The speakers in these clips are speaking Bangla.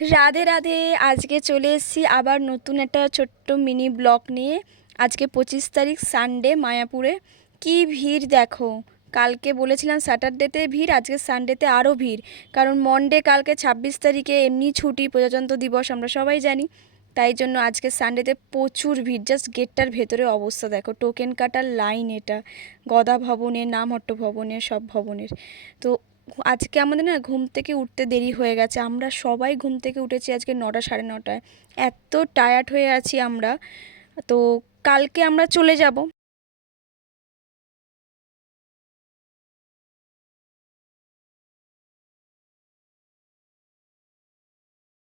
রাধে রাধে। আজকে চলে এসেছি আবার নতুন একটা ছোট্ট মিনি ব্লগ নিয়ে। আজকে পঁচিশ তারিখ সানডে মায়াপুরে। কি ভিড় দেখো। কালকে বলেছিলাম স্যাটারডেতে ভিড়, আজকে সানডেতে আরও ভিড়। কারণ মনডে কালকে ছাব্বিশ তারিখে এমনি ছুটি, প্রজাতন্ত্র দিবস, আমরা সবাই জানি। তাই জন্য আজকে সানডেতে প্রচুর ভিড়। জাস্ট গেটটার ভেতরে অবস্থা দেখো। টোকেন কাটার লাইন এটা। গদা ভবনের, নামহট্ট ভবনে সব ভবনের। তো আজকে আমাদের না ঘুম থেকে উঠতে দেরি হয়ে গেছে। আমরা সবাই ঘুম থেকে উঠেছি আজকে নটা সাড়ে নটায়। এত টায়ার্ড হয়ে আছি আমরা। তো কালকে আমরা চলে যাব।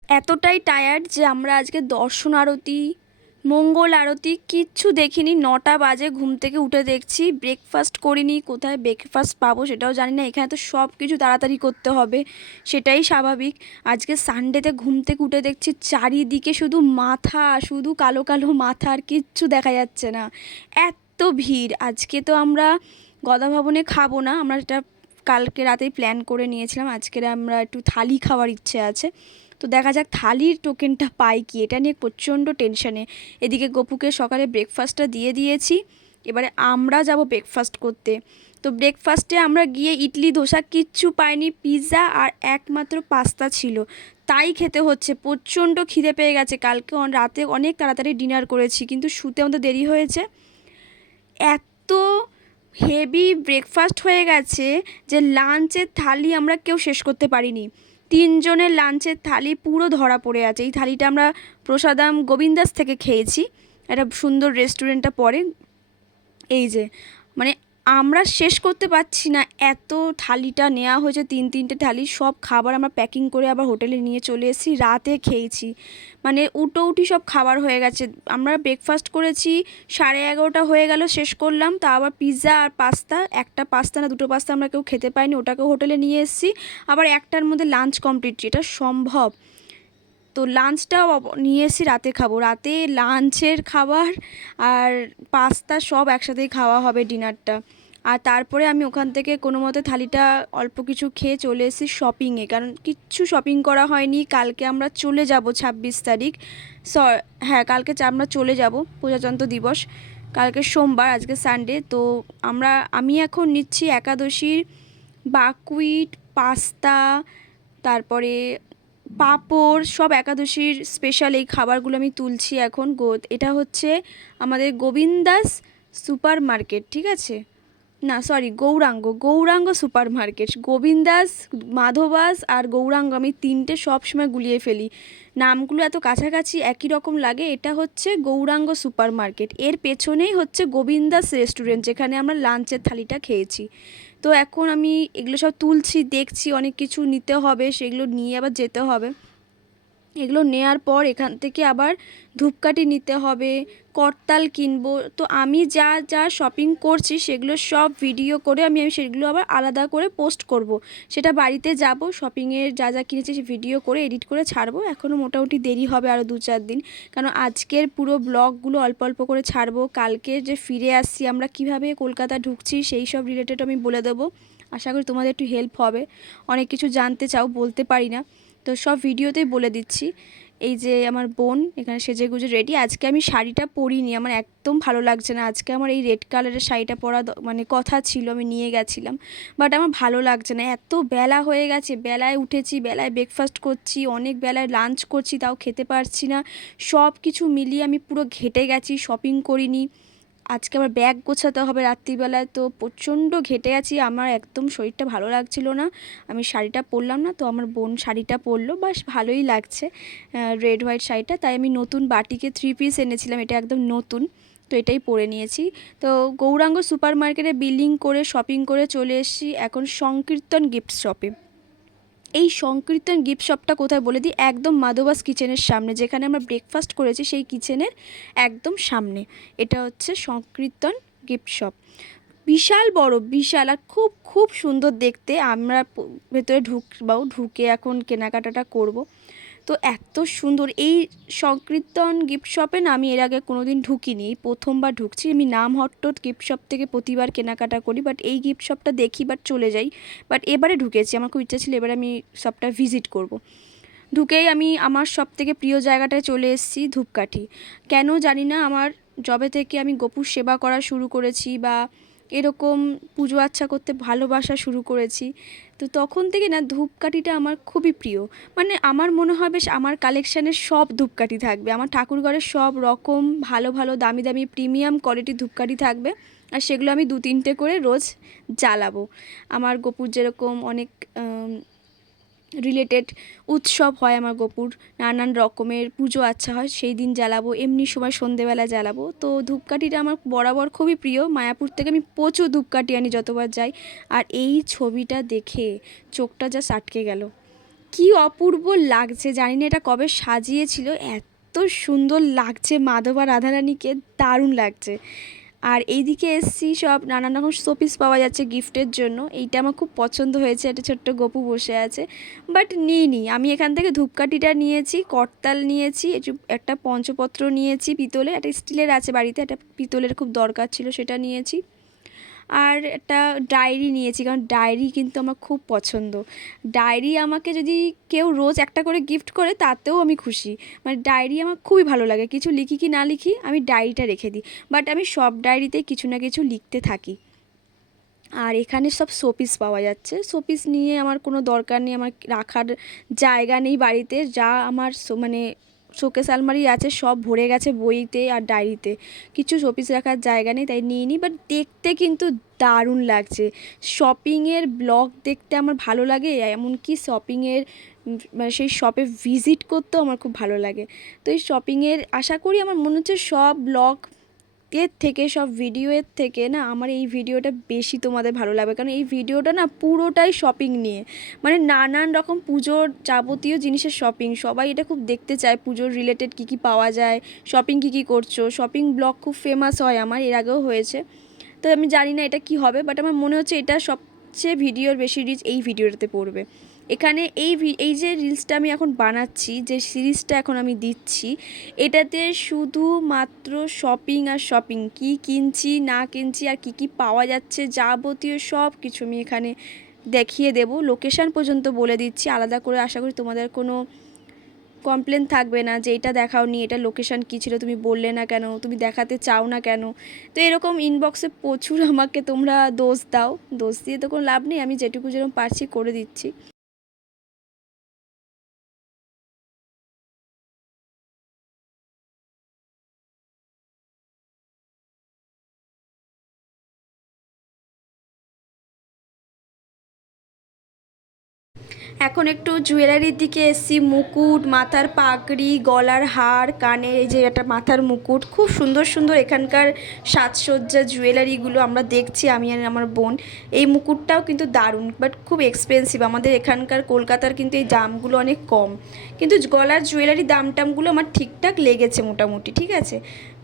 এতটাই টায়ার্ড যে আমরা আজকে দর্শন আরতি মঙ্গল আরতি, কিচ্ছু দেখিনি। নটা বাজে ঘুম থেকে উঠে দেখছি ব্রেকফাস্ট করিনি, কোথায় ব্রেকফাস্ট পাবো সেটাও জানি না। এখানে তো সব কিছু তাড়াতাড়ি করতে হবে, সেটাই স্বাভাবিক। আজকে সানডেতে ঘুম থেকে উঠে দেখছি চারিদিকে শুধু মাথা, শুধু কালো কালো মাথা, আর কিচ্ছু দেখা যাচ্ছে না। এত ভিড়। আজকে তো আমরা গদা ভবনে খাব না, আমরা এটা কালকে রাতেই প্ল্যান করে নিয়েছিলাম। আজকের আমরা একটু থালি খাওয়ার ইচ্ছে আছে। তো দেখা যাক থালির টোকেনটা পাই কি। এটা নিয়ে প্রচণ্ড টেনশানে এদিকে গপুকে সকালে ব্রেকফাস্টটা দিয়ে দিয়েছি। এবারে আমরা যাব ব্রেকফাস্ট করতে। তো ব্রেকফাস্টে আমরা গিয়ে ইডলি, ধোসা কিচ্ছু পাইনি। পিৎজা আর একমাত্র পাস্তা ছিল। তাই খেতে হচ্ছে। প্রচণ্ড খিদে পেয়ে গেছে। কালকে রাতে অনেক তাড়াতাড়ি ডিনার করেছি। কিন্তু শুতে আমাদের দেরি হয়েছে। এত হেভি ব্রেকফাস্ট হয়ে গেছে যে লাঞ্চের থালি আমরা কেউ শেষ করতে পারিনি। তিনজনের লাঞ্চের থালি পুরো ধরা পড়ে আছে। এই থালিটা আমরা প্রসাদাম গোবিন্দাস থেকে খেয়েছি। একটা সুন্দর রেস্টুরেন্টটা পরে এই যে মানে আমরা শেষ করতে পারছি না। এত থালিটা নেওয়া হয়েছে, তিন তিনটে থালি, সব খাবার আমরা প্যাকিং করে আবার হোটেলে নিয়ে চলে এসেছি, রাতে খেয়েছি। মানে উটো উটি সব খাবার হয়ে গেছে। আমরা ব্রেকফাস্ট করেছি, সাড়ে এগারোটা হয়ে গেল, শেষ করলাম। তা আবার পিৎজা আর পাস্তা একটা পাস্তা না দুটো পাস্তা আমরা কেউ খেতে পাইনি, ওটাকেও হোটেলে নিয়ে এসেছি। আবার একটার মধ্যে লাঞ্চ কমপ্লিট এটা সম্ভব। তো লাঞ্চটাও নিয়ে এসেছি, রাতে খাব। রাতে লাঞ্চের খাবার আর পাস্তা সব একসাথেই খাওয়া হবে ডিনারটা আর তারপরে আমি ওখান থেকে কোনো মতে থালিটা অল্প কিছু খেয়ে চলে এসেছি শপিংয়ে কারণ কিচ্ছু শপিং করা হয়নি। কালকে আমরা চলে যাব ছাব্বিশ তারিখ। স হ্যাঁ কালকে আমরা চলে যাব। প্রজাতন্ত্র দিবস। কালকে সোমবার, আজকে সানডে তো আমরা, আমি এখন নিচ্ছি একাদশীর বাকুইট, পাস্তা, তারপরে পাঁপড়, সব একাদশীর স্পেশাল এই খাবারগুলো আমি তুলছি এখন। গো, এটা হচ্ছে আমাদের গোবিন্দাস সুপার মার্কেট ঠিক আছে? না sorry Gouranga Gouranga super market Govindas, মাধবাস আর গৌরাঙ্গ আমি তিনটে সব সময় গুলিয়ে ফেলি। নামগুলো এত কাছাকাছি একই রকম লাগে, এটা হচ্ছে গৌরাঙ্গ সুপার মার্কেট এর পেছনেই হচ্ছে গোবিন্দাস রেস্টুরেন্ট, যেখানে আমরা লাঞ্চের থালিটা খেয়েছি। তো এখন আমি এগুলো সব তুলছি, দেখছি, অনেক কিছু নিতে হবে, সেগুলো নিয়ে আবার যেতে হবে। এগুলো নেয়ার পর এখান থেকে আবার ধূপকাঠি নিতে হবে, করতাল কিনবো। তো আমি যা যা শপিং করছি সেগুলো সব ভিডিও করে আমি আমি সেগুলো আবার আলাদা করে পোস্ট করব। সেটা বাড়িতে যাব শপিংয়ের যা যা কিনেছি সে ভিডিও করে এডিট করে ছাড়বো। এখনও মোটামুটি দেরি হবে আরও দু, চার দিন। কারণ আজকের পুরো ব্লগগুলো অল্প অল্প করে ছাড়বো। কালকে যে ফিরে আসছি আমরা, কীভাবে কলকাতা ঢুকছি সেই সব রিলেটেড আমি বলে দেবো। আশা করি তোমাদের একটু হেল্প হবে। অনেক কিছু জানতে চাও, বলতে পারি না। তো সব ভিডিওতেই বলে দিচ্ছি। এই যে আমার বোন, এখানে সেজে গুজে রেডি আজকে আমি শাড়িটা পরিনি, আমার একদম ভালো লাগছে না। আজকে আমার এই রেড কালারের শাড়িটা পরা মানে কথা ছিল, আমি নিয়ে গেছিলাম। বাট আমার ভালো লাগছে না। এত বেলা হয়ে গেছে, বেলায় উঠেছি, বেলায় ব্রেকফাস্ট করছি, অনেক বেলায় লাঞ্চ করছি, তাও খেতে পারছি না। সব কিছু মিলিয়ে আমি পুরো ঘেটে গেছি শপিং করিনি। আজকে আবার ব্যাগ গোছাতে হবে রাত্রিবেলায়। তো প্রচণ্ড ঘেটে আছি, আমার একদম শরীরটা ভালো লাগছিল না। আমি শাড়িটা পরলাম না, তো আমার বোন শাড়িটা পরলো, বাস ভালোই লাগছে। রেড হোয়াইট শাড়িটা, তাই আমি নতুন বাটিকে থ্রি পিস এনেছিলাম, এটা একদম নতুন, তো এটাই পরে নিয়েছি। তো গৌরাঙ্গ সুপার মার্কেটে বিল্ডিং করে শপিং করে চলে এসেছি, এখন সংকীর্তন গিফট শপে এই সংকীর্তন গিফট শপটা কোথায় বলে দিই? একদম মাধবাস কিচেনের সামনে, যেখানে আমরা ব্রেকফাস্ট করেছি সেই কিচেনের একদম সামনে। এটা হচ্ছে সংকীর্তন গিফট শপ। বিশাল বড়, বিশাল আর খুব খুব সুন্দর দেখতে। আমরা ভেতরে ঢুকবাও ঢুকে এখন কেনাকাটাটা করব। তো এত সুন্দর। এই সংকীর্তন গিফট শপে না আমি এর আগে কোনো দিন ঢুকিনি। এই প্রথমবার ঢুকছি। আমি নাম হট্টট গিফট শপ থেকে প্রতিবার কেনাকাটা করি বাট এই গিফট শপটা দেখি বাট চলে যাই। বাট এবারে ঢুকেছি। আমার খুব ইচ্ছা ছিল এবারে আমি শপটা ভিজিট করব। ঢুকেই আমি আমার সব থেকে প্রিয় জায়গাটায় চলে এসেছি, ধূপকাঠি। কেন জানি না, আমার যবে থেকে আমি গোপুর সেবা করা শুরু করেছি বা এরকম পুজো আচ্ছা করতে ভালোবাসা শুরু করেছি। তো তখন থেকে না ধূপকাঠিটা আমার খুবই প্রিয়। মানে আমার মনে হয় বেশ আমার কালেকশানের সব ধূপকাঠি থাকবে। আমার ঠাকুরঘরের সব রকম ভালো ভালো, দামি দামি প্রিমিয়াম কোয়ালিটির ধূপকাঠি থাকবে। আর সেগুলো আমি দু তিনটে করে রোজ জ্বালাবো। আমার গোপুর যেরকম অনেক রিলেটেড উৎসব হয় আমার গোপুর। নানান রকমের পুজো আচ্ছা হয়, সেই দিন জ্বালাবো, এমনি সময় সন্ধেবেলা জ্বালাবো। তো ধূপকাঠিটা আমার বরাবর খুবই প্রিয়। মায়াপুর থেকে আমি প্রচুর ধূপকাঠি আনি যতবার যাই। আর এই ছবিটা দেখে চোখটা যা আটকে গেল। কি অপূর্ব লাগছে জানি না এটা কবে সাজিয়েছিল, এত সুন্দর লাগছে মাধবা রাধারানীকে, দারুণ লাগছে। আর এইদিকে এসছি, সব নানান রকম শোপিস পাওয়া যাচ্ছে গিফটের জন্য। এইটা আমার খুব পছন্দ হয়েছে একটা ছোট্ট গপু বসে আছে। বাট নিইনি, আমি এখান থেকে ধূপকাঠিটা নিয়েছি, করতাল নিয়েছি একটু- একটা পঞ্চপত্র নিয়েছি পিতলে একটা স্টিলের আছে বাড়িতে, একটা পিতলের খুব দরকার ছিল, সেটা নিয়েছি। আর একটা ডায়েরি নিয়েছি, কারণ ডায়েরি কিন্তু আমার খুব পছন্দ। ডায়েরি আমাকে যদি কেউ রোজ একটা করে গিফট করে, তাতেও আমি খুশি। মানে ডায়েরি আমার খুবই ভালো লাগে। কিছু লিখি কি না লিখি, আমি ডায়েরিটা রেখে দিই। বাট আমি সব ডায়েরিতে কিছু না কিছু লিখতে থাকি। আর এখানে সব শোপিস পাওয়া যাচ্ছে। শোপিস নিয়ে আমার কোনো দরকার নেই। আমার রাখার জায়গা নেই বাড়িতে। যা আমার মানে শোকেস আলমারি আছে, সব ভরে গেছে বইতে আর ডায়েরিতে। কিছু শোপিস রাখার জায়গা নেই, তাই নিয়ে নিই বাট দেখতে কিন্তু দারুণ লাগছে। শপিংয়ের ব্লগ দেখতে আমার ভালো লাগে, এমনকি শপিংয়ের মানে সেই শপে ভিজিট করতেও আমার খুব ভালো লাগে। তো এই শপিংয়ের আশা করি আমার মনে হচ্ছে সব ব্লগ এর থেকে, সব ভিডিওর থেকে না আমার এই ভিডিওটা বেশি তোমাদের ভালো লাগবে। কারণ এই ভিডিওটা না পুরোটাই শপিং নিয়ে। মানে নানান রকম পুজোর যাবতীয় জিনিসের শপিং সবাই এটা খুব দেখতে চায় পুজোর রিলেটেড কী কী পাওয়া যায় শপিং কী কী করছ। শপিং ব্লগ খুব ফেমাস হয় আমার, এর আগেও হয়েছে। তো আমি জানি না এটা কি হবে বাট আমার মনে হচ্ছে এটা সবচেয়ে ভিডিওর বেশি রিচ এই ভিডিওটাতে পড়বে। এখানে এই এই যে রিলসটা আমি এখন বানাচ্ছি, যে সিরিজটা এখন আমি দিচ্ছি, এটাতে শুধুমাত্র শপিং আর শপিং কি কিনছি, না কিনছি, আর কি কি পাওয়া যাচ্ছে, যাবতীয় সব কিছু আমি এখানে দেখিয়ে দেব। লোকেশান পর্যন্ত বলে দিচ্ছি। আলাদা করে আশা করি তোমাদের কোনো কমপ্লেন থাকবে না যে এটা দেখাওনি এটা লোকেশান কী ছিল, তুমি বললে না কেন, তুমি দেখাতে চাও না কেন? তো এরকম ইনবক্সে প্রচুর আমাকে তোমরা দোষ দাও। দোষ দিয়ে তো কোনো লাভ নেই, আমি যেটুকু যেরকম পারছি করে দিচ্ছি। এখন একটু জুয়েলারির দিকে এসছি। মুকুট, মাথার পাগড়ি, গলার হার, কানে এই যে একটা মাথার মুকুট। খুব সুন্দর সুন্দর এখানকার সাজসজ্জা জুয়েলারিগুলো আমরা দেখছি, আমি আর আমার বোন। এই মুকুটটাও কিন্তু দারুণ বাট খুব এক্সপেন্সিভ আমাদের এখানকার কলকাতার কিন্তু এই দামগুলো অনেক কম। কিন্তু গলার জুয়েলারি দাম টামগুলো আমার ঠিকঠাক লেগেছে মোটামুটি, ঠিক আছে?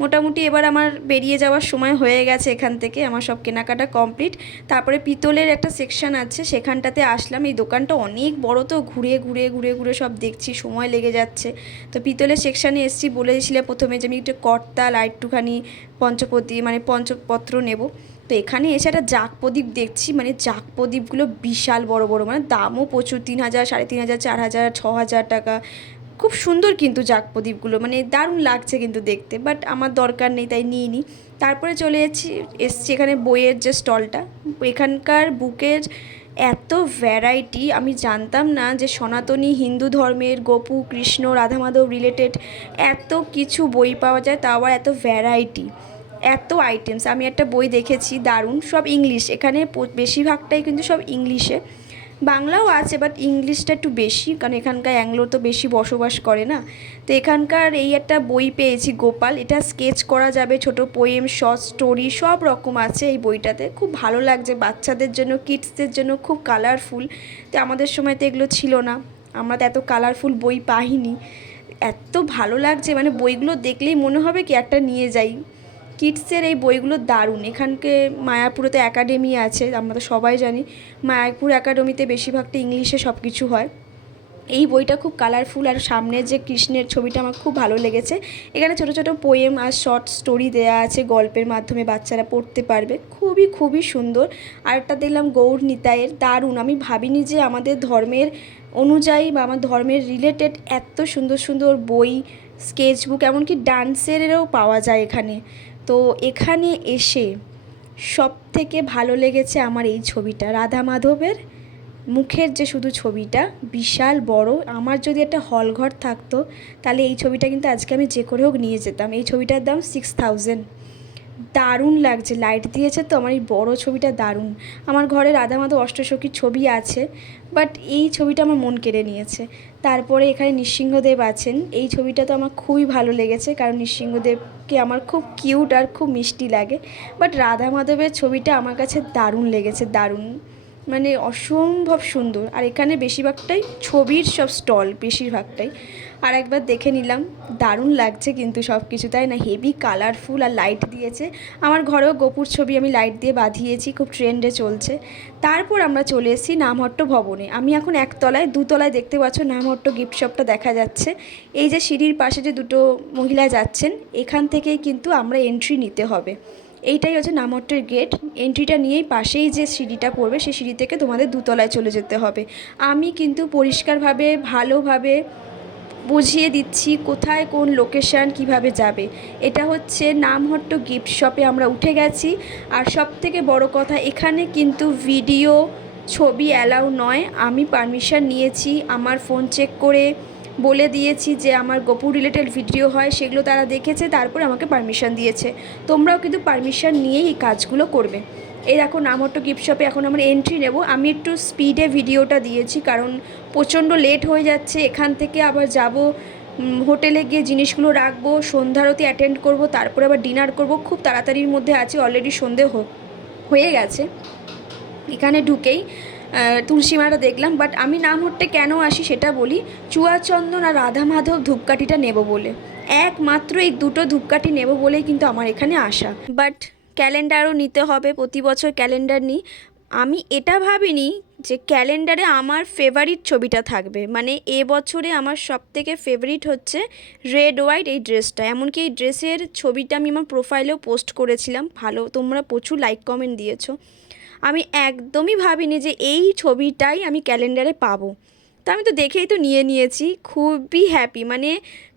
মোটামুটি এবার আমার বেরিয়ে যাওয়ার সময় হয়ে গেছে এখান থেকে, আমার সব কেনাকাটা কমপ্লিট তারপরে পিতলের একটা সেকশন আছে, সেখানটাতে আসলাম। এই দোকানটা অনেক বড় তো ঘুরে ঘুরে ঘুরে ঘুরে সব দেখছি, সময় লেগে যাচ্ছে। তো পিতলের সেকশানে এসছি বলেছিলে প্রথমে যে আমি একটু কর্তাল আর একটুখানি পঞ্চপতি মানে পঞ্চপত্র নেব। তো এখানে এসে একটা জাক প্রদীপ দেখছি মানে জাক প্রদীপগুলো বিশাল বড় বড় মানে দামও প্রচুর, তিন হাজার, সাড়ে তিন হাজার, চার হাজার, ছ হাজার টাকা। খুব সুন্দর কিন্তু জাক প্রদীপগুলো মানে দারুণ লাগছে কিন্তু দেখতে বাট আমার দরকার নেই তাই নিয়ে নিই তারপরে চলে এসেছি এসছি এখানে বইয়ের যে স্টলটা, এখানকার বুকের এত ভ্যারাইটি আমি জানতাম না যে সনাতনী হিন্দু ধর্মের গোপু, কৃষ্ণ, রাধা মাধব রিলেটেড এত কিছু বই পাওয়া যায় তা আবার এত ভ্যারাইটি এত আইটেমস আমি একটা বই দেখেছি, দারুণ, সব ইংলিশ এখানে বেশিরভাগটাই কিন্তু সব ইংলিশে বাংলাও আছে বাট ইংলিশটা একটু বেশি, কারণ এখানকার অ্যাংলো তো বেশি বসবাস করে না। তো এখানকার এই একটা বই পেয়েছি, গোপাল, এটা স্কেচ করা যাবে, ছোট পোয়েম শর্ট স্টোরি সব রকম আছে এই বইটাতে। খুব ভালো লাগছে, বাচ্চাদের জন্য কিডসদের জন্য খুব কালারফুল তো আমাদের সময় তো এগুলো ছিল না, আমরা তো এত কালারফুল বই পাইনি। এত ভালো লাগছে মানে বইগুলো দেখলেই মনে হবে কি একটা নিয়ে যাই। কিডসের এই বইগুলো দারুণ। এখানকে মায়াপুরেতে একাডেমি আছে, আমরা তো সবাই জানি। মায়াপুর একাডেমিতে বেশিরভাগটা ইংলিশে সব কিছু হয়। এই বইটা খুব কালারফুল আর সামনের যে কৃষ্ণের ছবিটা আমার খুব ভালো লেগেছে। এখানে ছোট ছোট পোয়েম আর শর্ট স্টোরি দেয়া আছে, গল্পের মাধ্যমে বাচ্চারা পড়তে পারবে। খুবই খুবই সুন্দর। আর একটা দেখলাম গৌর নিতাইয়ের, দারুণ। আমি ভাবিনি যে আমাদের ধর্মের অনুযায়ী বা আমার ধর্মের রিলেটেড এত সুন্দর সুন্দর বই স্কেচ বুক এমনকি ডান্সেরও পাওয়া যায় এখানে। তো এখানে এসে সব থেকে ভালো লেগেছে আমার এই ছবিটা। রাধা মাধবের মুখের যে শুধু ছবিটা, বিশাল বড়, আমার যদি একটা হল ঘর থাকতো, তাহলে এই ছবিটা কিন্তু আজকে আমি যে করে হোক নিয়ে যেতাম। এই ছবিটার দাম সিক্স থাউজেন্ড দারুণ লাগছে লাইট দিয়েছে তো, আমার এই বড়ো ছবিটা দারুণ। আমার ঘরে রাধা মাধব অষ্টসখীর ছবি আছে বাট এই ছবিটা আমার মন কেড়ে নিয়েছে। তারপরে এখানে নৃসিংহদেব আছেন। এই ছবিটা তো আমার খুবই ভালো লেগেছে, কারণ নৃসিংহদেবকে আমার খুব কিউট আর খুব মিষ্টি লাগে। বাট রাধা মাধবের ছবিটা আমার কাছে দারুণ লেগেছে, দারুণ। মানে অসম্ভব সুন্দর। আর এখানে বেশিরভাগটাই ছবির সব স্টল বেশিরভাগটাই। আর একবার দেখে নিলাম, দারুণ লাগছে কিন্তু সব কিছু তাই না? হেভি কালারফুল আর লাইট দিয়েছে। আমার ঘরেও গোপুর ছবি আমি লাইট দিয়ে বাঁধিয়েছি, খুব ট্রেন্ডে চলছে। তারপর আমরা চলে এসেছি নামহট্ট ভবনে। আমি এখন একতলায়, দুতলায় দেখতে পাচ্ছ নামহট্ট গিফট শপটা দেখা যাচ্ছে। এই যে সিঁড়ির পাশে যে দুটো মহিলা যাচ্ছেন, এখান থেকেই কিন্তু আমরা এন্ট্রি নিতে হবে। এইটাই হচ্ছে নামহট্টের গেট এন্ট্রিটা নিয়েই পাশেই যে সিঁড়িটা পড়বে, সেই সিঁড়ি থেকে তোমাদের দুতলায় চলে যেতে হবে। আমি কিন্তু পরিষ্কারভাবে, ভালোভাবে বুঝিয়ে দিচ্ছি কোথায় কোন লোকেশান কীভাবে যাবে। এটা হচ্ছে নামহট্ট গিফট শপে আমরা উঠে গেছি। আর সব থেকে বড় কথা, এখানে কিন্তু ভিডিও ছবি অ্যালাউ নয়। আমি পারমিশন নিয়েছি, আমার ফোন চেক করে বলে দিয়েছি যে আমার গোপুর রিলেটেড ভিডিও হয়, সেগুলো তারা দেখেছে, তারপর আমাকে পারমিশন দিয়েছে। তোমরাও কিন্তু পারমিশন নিয়েই এই কাজগুলো করবে। এই দেখো নামহট্ট গিফট শপে এখন আমরা এন্ট্রি নেব। আমি একটু স্পিডে ভিডিওটা দিয়েছি, কারণ প্রচণ্ড লেট হয়ে যাচ্ছে। এখান থেকে আবার যাব হোটেলে গিয়ে জিনিসগুলো রাখব সন্ধ্যারতি অ্যাটেন্ড করব, তারপরে আবার ডিনার করব। খুব তাড়াতাড়ির মধ্যে আছে অলরেডি সন্ধে হয়ে গেছে। এখানে ঢুকেই তুলসীমাটা দেখলাম বাট আমি নামহট্টে কেন আসি সেটা বলি, চুয়াচন্দন আর রাধা মাধব ধূপকাঠিটা নেব বলে। একমাত্র এই দুটো ধূপকাঠি নেব বলেই কিন্তু আমার এখানে আসা। বাট ক্যালেন্ডারও নিতে হবে, প্রতি বছর ক্যালেন্ডার নিই। আমি এটা ভাবিনি যে ক্যালেন্ডারে আমার ফেভারিট ছবিটা থাকবে। মানে এ বছরে আমার সব থেকে ফেভারিট হচ্ছে রেড হোয়াইট এই ড্রেসটা এমনকি এই ড্রেসের ছবিটা আমি আমার প্রোফাইলেও পোস্ট করেছিলাম। ভালো, তোমরা প্রচুর লাইক কমেন্ট দিয়েছ। আমি একদমই ভাবিনি যে এই ছবিটাই আমি ক্যালেন্ডারে পাবো। তো আমি তো দেখেই তো নিয়ে নিয়েছি। খুবই হ্যাপি মানে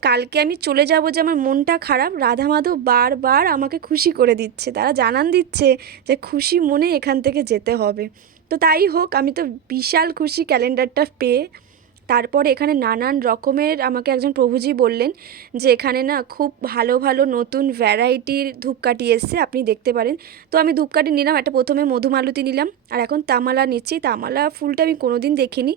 কালকে আমি চলে যাব যে আমার মনটা খারাপ, রাধা মাধব বারবার আমাকে খুশি করে দিচ্ছে, তারা জানান দিচ্ছে যে খুশি মনে এখান থেকে যেতে হবে। তো তাই হোক, আমি তো বিশাল খুশি ক্যালেন্ডারটা পেয়ে তারপর এখানে নানান রকমের আমাকে একজন প্রভুজি বললেন যে এখানে না খুব ভালো ভালো নতুন ভ্যারাইটির ধূপকাঠি এসছে, আপনি দেখতে পারেন। তো আমি ধূপকাঠি নিলাম, একটা প্রথমে মধুমালতি নিলাম, আর এখন তামালা নিচ্ছি। তামালা ফুলটা আমি কোনো দিন দেখিনি,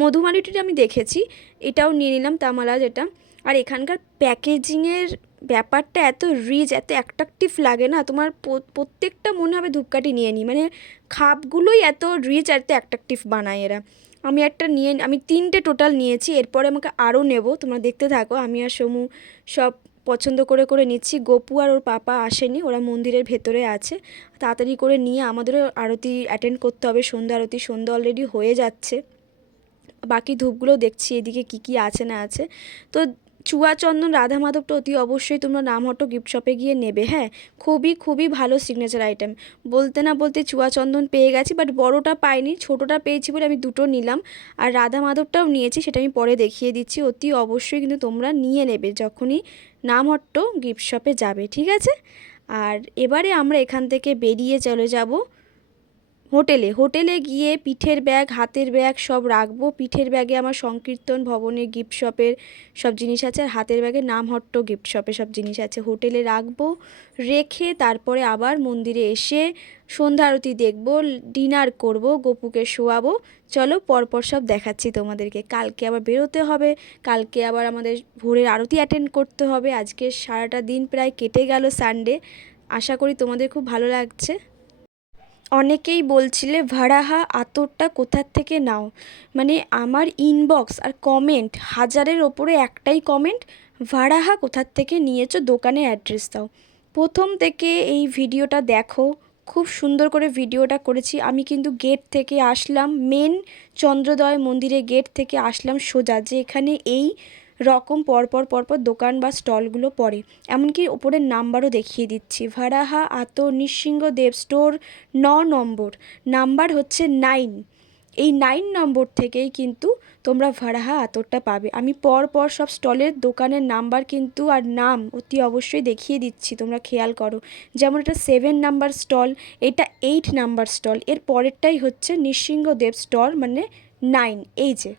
মধুমালতিটা আমি দেখেছি, এটাও নিয়ে নিলাম তামালা যেটা। আর এখানকার প্যাকেজিংয়ের ব্যাপারটা এত রিচ এত অ্যাট্রাকটিভ লাগে না, তোমার প্রত্যেকটা মনে হবে ধূপকাঠি নিয়ে নিই মানে খাপগুলোই এত রিচ আর এত অ্যাট্রাকটিভ বানায় এরা। আমি একটা নিয়ে আমি তিনটে টোটাল নিয়েছি, এরপরে আমাকে আরও নেব। তোমরা দেখতে থাকো, আমি আর সমু সব পছন্দ করে করে নিচ্ছি। গপু আর ওর পাপা আসেনি, ওরা মন্দিরের ভেতরে আছে। তাড়াতাড়ি করে নিয়ে আমাদেরও আরতি অ্যাটেন্ড করতে হবে, সন্ধ্যা আরতি, সন্ধ্যা অলরেডি হয়ে যাচ্ছে। বাকি ধূপগুলো দেখছি, এদিকে কি কি আছে না আছে। তো চুয়াচন্দন রাধা মাধবটা অতি অবশ্যই তোমরা নামহট্ট গিফট শপে গিয়ে নেবে হ্যাঁ? খুবই খুবই ভালো সিগনেচার আইটেম বলতে না বলতে চুয়াচন্দন পেয়ে গেছি বাট বড়টা পাইনি, ছোটোটা পেয়েছি বলে আমি দুটো নিলাম। আর রাধা মাধবটাও নিয়েছি, সেটা আমি পরে দেখিয়ে দিচ্ছি, অতি অবশ্যই কিন্তু তোমরা নিয়ে নেবে যখনই নামহট্ট গিফট শপে যাবে, ঠিক আছে? আর এবারে আমরা এখান থেকে বেরিয়ে চলে যাব হোটেলে। হোটেলে গিয়ে পিঠের ব্যাগ, হাতের ব্যাগ সব রাখব। পিঠের ব্যাগে আমার সংকীর্তন ভবনে গিফট শপের সব জিনিস আছে আর হাতের ব্যাগে নামহট্ট গিফট শপে সব জিনিস আছে। হোটেলে রাখব, রেখে তারপরে আবার মন্দিরে এসে সন্ধ্যা আরতি দেখব, ডিনার করব, গপুকে শোয়াবো। চলো পরপর সব দেখাচ্ছি তোমাদেরকে। কালকে আবার বেরোতে হবে, কালকে আবার আমাদের ভোরের আরতি অ্যাটেন্ড করতে হবে। আজকে সারাটা দিন প্রায় কেটে গেল সানডে আশা করি তোমাদের খুব ভালো লাগছে। অনেকেই বলছিলে, ভাড়াহা আতরটা কোথার থেকে নাও? মানে আমার ইনবক্স আর কমেন্ট হাজারের ওপরে একটাই কমেন্ট ভাড়াহা কোথার থেকে নিয়েছো? দোকানে অ্যাড্রেস দাও। প্রথম থেকে এই ভিডিওটা দেখো, খুব সুন্দর করে ভিডিওটা করেছি। আমি কিন্তু গেট থেকে আসলাম মেন চন্দ্রোদয় মন্দিরের গেট থেকে আসলাম সোজা যে এখানে এই রকম পরপর পরপর দোকান বা স্টলগুলো পড়ে। এমনকি ওপরের নাম্বারও দেখিয়ে দিচ্ছি। ভাড়াহা, আত নৃসিংহদেব স্টোর, ন নম্বর। নাম্বার হচ্ছে নাইন। এই নাইন নম্বর থেকেই কিন্তু তোমরা ভাড়াহা, আতরটা পাবে। আমি পর পর সব স্টলের দোকানের নাম্বার কিন্তু আর নাম অতি অবশ্যই দেখিয়ে দিচ্ছি, তোমরা খেয়াল করো। যেমন এটা সেভেন নাম্বার স্টল, এটা এইট নাম্বার স্টল, এর পরেরটাই হচ্ছে নৃসিংহদেব স্টল মানে নাইন। এই যে,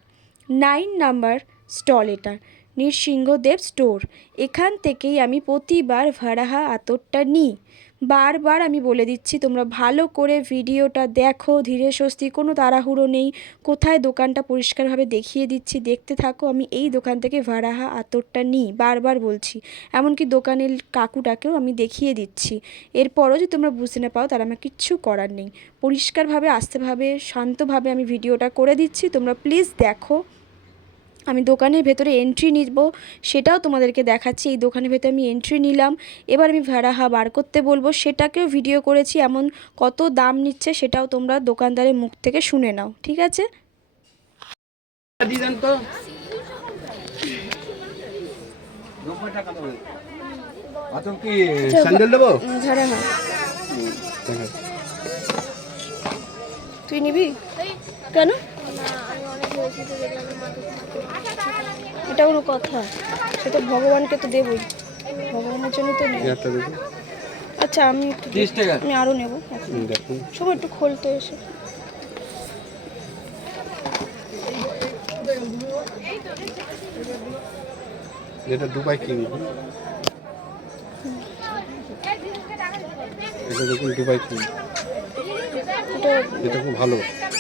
নাইন নাম্বার স্টল এটা, নৃসিংহদেব স্টোর। এখান থেকেই আমি প্রতিবার ভাড়াহা আতরটা নিই। বারবার আমি বলে দিচ্ছি, তোমরা ভালো করে ভিডিওটা দেখো, ধীরে স্বস্তি, কোনো তাড়াহুড়ো নেই। কোথায় দোকানটা পরিষ্কারভাবে দেখিয়ে দিচ্ছি, দেখতে থাকো, আমি এই দোকান থেকে ভাড়াহা আতরটা নিই, বারবার বলছি। এমনকি দোকানের কাকুটাকেও আমি দেখিয়ে দিচ্ছি। এরপরও যদি তোমরা বুঝতে না পাও, তাহলে আমার কিচ্ছু করার নেই। পরিষ্কারভাবে, আস্তেভাবে, শান্তভাবে আমি ভিডিওটা করে দিচ্ছি। তোমরা প্লিজ দেখো। আমি দোকানের ভেতরে এন্ট্রি নিব সেটাও তোমাদেরকে দেখাচ্ছি। এই দোকানের ভেতরে আমি এন্ট্রি নিলাম। এবার আমি ভাড়াহা বার করতে বলব। সেটাকেও ভিডিও করেছি এমন কত দাম নিচ্ছে সেটাও তোমরা দোকানদারের মুখ থেকে শুনে নাও ঠিক আছে? তুই নিবি? কেন? এটা কোনো কথা। সে তো ভগবানকে তো দেবই। ভগবানের জন্য তো নেই। আচ্ছা আমি একটু আমি আরও নেব। সময় একটু খোলতে এসে। এটা দুবাই কিং এটা দেখুন দুবাই কিং। এটা এটা খুব ভালো।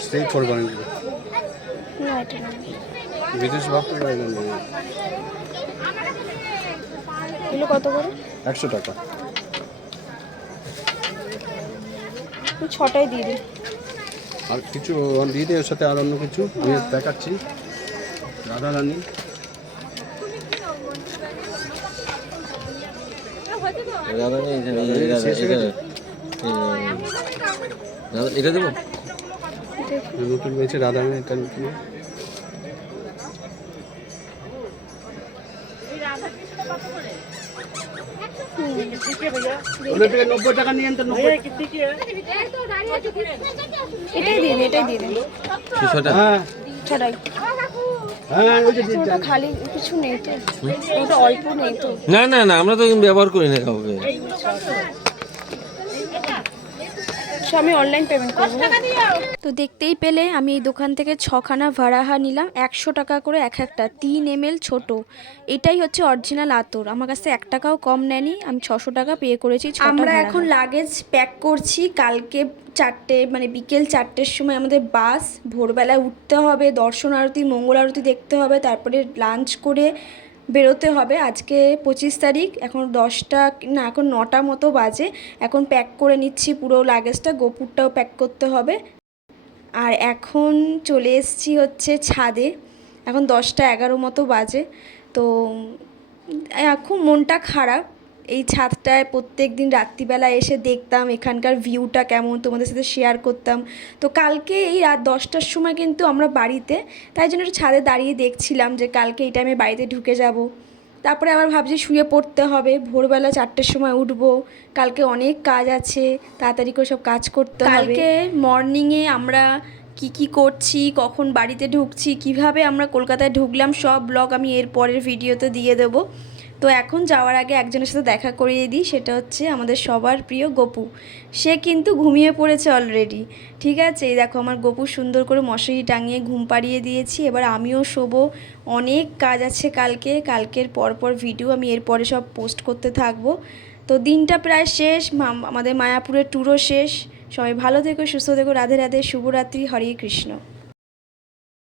সেই কোরবানি বিদেশ এগুলো কত করে একশো টাকা তুই ছটাই দিয়ে দিই আর কিছু দিয়ে দিই ওর সাথে আর অন্য কিছু আমি দেখাচ্ছি রাধা রানী দাদা এটা হয়ে দেবো নতুন বেছে রাধা রানী এটাই দিয়ে দিন এটাই দিয়ে দিন হ্যাঁ ছটাই হ্যাঁ ওই যে ওটা খালি কিছু নেই তো ওটা অল্প নেই তো না না না আমরা তো ব্যবহার করি না কাউকে সো আমি অনলাইন পেমেন্ট করব। তো দেখতেই পেলে আমি এই দোকান থেকে ছখানা ভাড়াহা নিলাম একশো টাকা করে এক একটা তিন এম এল ছোটো। এটাই হচ্ছে অরিজিনাল আতর। আমার কাছে এক টাকাও কম নেয়নি আমি ছশো টাকা পে করেছি আমরা এখন লাগেজ প্যাক করছি কালকে চারটে মানে বিকেল চারটের সময় আমাদের বাস ভোরবেলায় উঠতে হবে দর্শন আরতি মঙ্গল আরতি দেখতে হবে তারপরে লাঞ্চ করে বেরোতে হবে। আজকে পঁচিশ তারিখ, এখন দশটা, না, এখন নটা মতো বাজে। এখন প্যাক করে নিচ্ছি পুরো লাগেজটা গোপুরটাও প্যাক করতে হবে। আর এখন চলে এসছি হচ্ছে ছাদে। এখন দশটা এগারো মতো বাজে। তো এখন খুব মনটা খারাপ। এই ছাদটায় প্রত্যেক দিন রাত্রিবেলা এসে দেখতাম, এখানকার ভিউটা কেমন, তোমাদের সাথে শেয়ার করতাম। তো কালকে এই রাত দশটার সময় কিন্তু আমরা বাড়িতে, তাই জন্য একটু ছাদে দাঁড়িয়ে দেখছিলাম যে কালকে এই টাইমে বাড়িতে ঢুকে যাব। তারপরে আবার ভাবছি শুয়ে পড়তে হবে, ভোরবেলা চারটের সময় উঠবো, কালকে অনেক কাজ আছে, তাড়াতাড়ি করে সব কাজ করতে হবে। কালকে মর্নিংয়ে আমরা কি কি করছি, কখন বাড়িতে ঢুকছি, কীভাবে আমরা কলকাতায় ঢুকলাম, সব ব্লগ আমি এর পরের ভিডিওতে দিয়ে দেবো। তো এখন যাওয়ার আগে একজনের সাথে দেখা করিয়ে দিই, সেটা হচ্ছে আমাদের সবার প্রিয় গপু। সে কিন্তু ঘুমিয়ে পড়েছে অলরেডি ঠিক আছে? এই দেখো আমার গপু সুন্দর করে মশারি টাঙিয়ে ঘুম পাড়িয়ে দিয়েছি, এবার আমিও শোবো। অনেক কাজ আছে কালকে, কালকের পরপর ভিডিও আমি এরপরে সব পোস্ট করতে থাকব। তো দিনটা প্রায় শেষ আমাদের মায়াপুরের ট্যুরও শেষ। সবাই ভালো থেকো, সুস্থ থেকো, রাধে রাধে, শুভরাত্রি, হরে কৃষ্ণ।